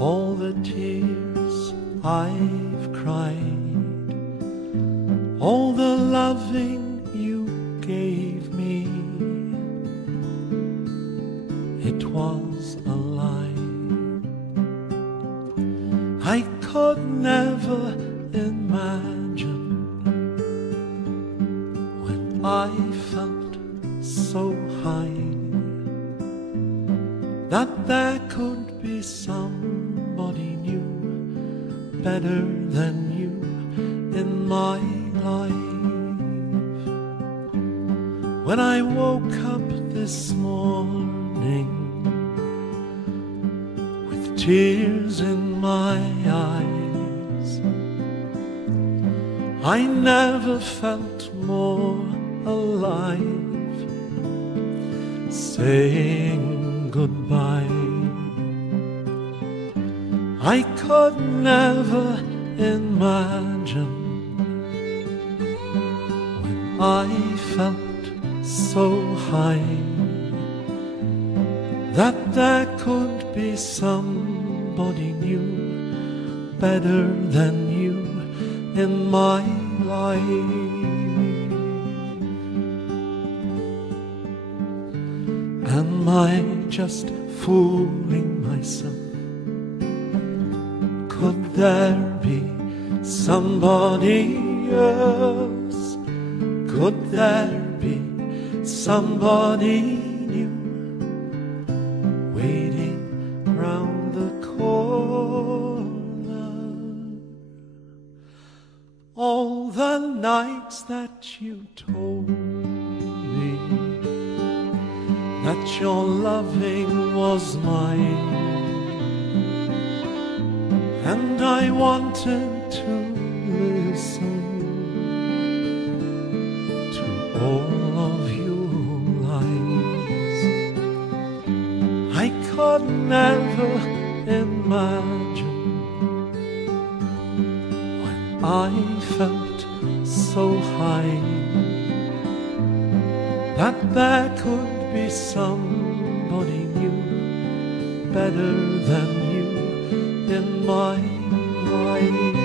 all the tears I've cried, all the loving you gave me, it was a lie. I could never imagine when I felt so high that there could be somebody new, better than you in my life. When I woke up this morning with tears in my eyes, I never felt more alive, saying goodbye. I could never imagine when I felt so high that there could be somebody new, better than you in my life. Am I just fooling myself? Could there be somebody else? Could there be somebody new waiting round the corner? All the nights that you told me that your loving was mine, and I wanted to listen to all of your lies. I could never imagine when I felt so high that there could be somebody new, better than you in my life.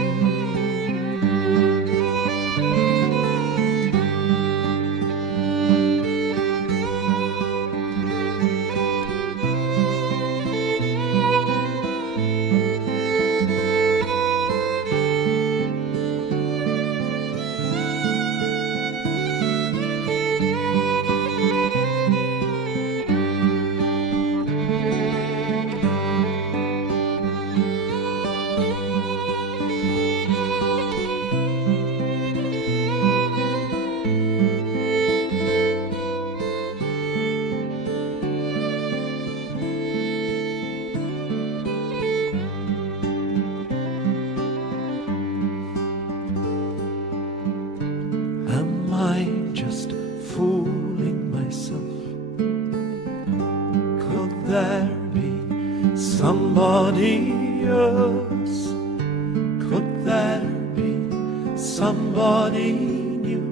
Am I just fooling myself? Could there be somebody else? Could there be somebody new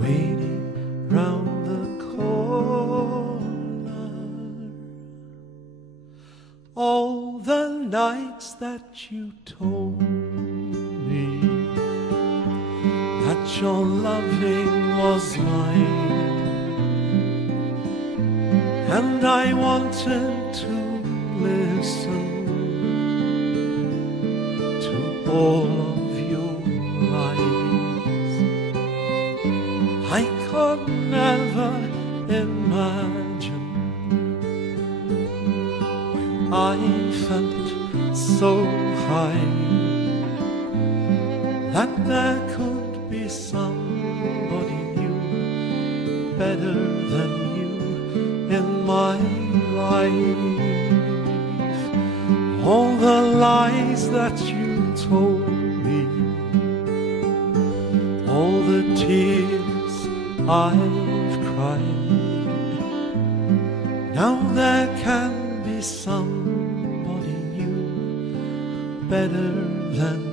waiting round the corner? All the nights that you told me that your loving was mine, and I wanted to listen to all of your lies. I could never imagine when I felt so high that there could be somebody new, better than you in my life. All the lies that you told me, all the tears I've cried, now there can be somebody new, better than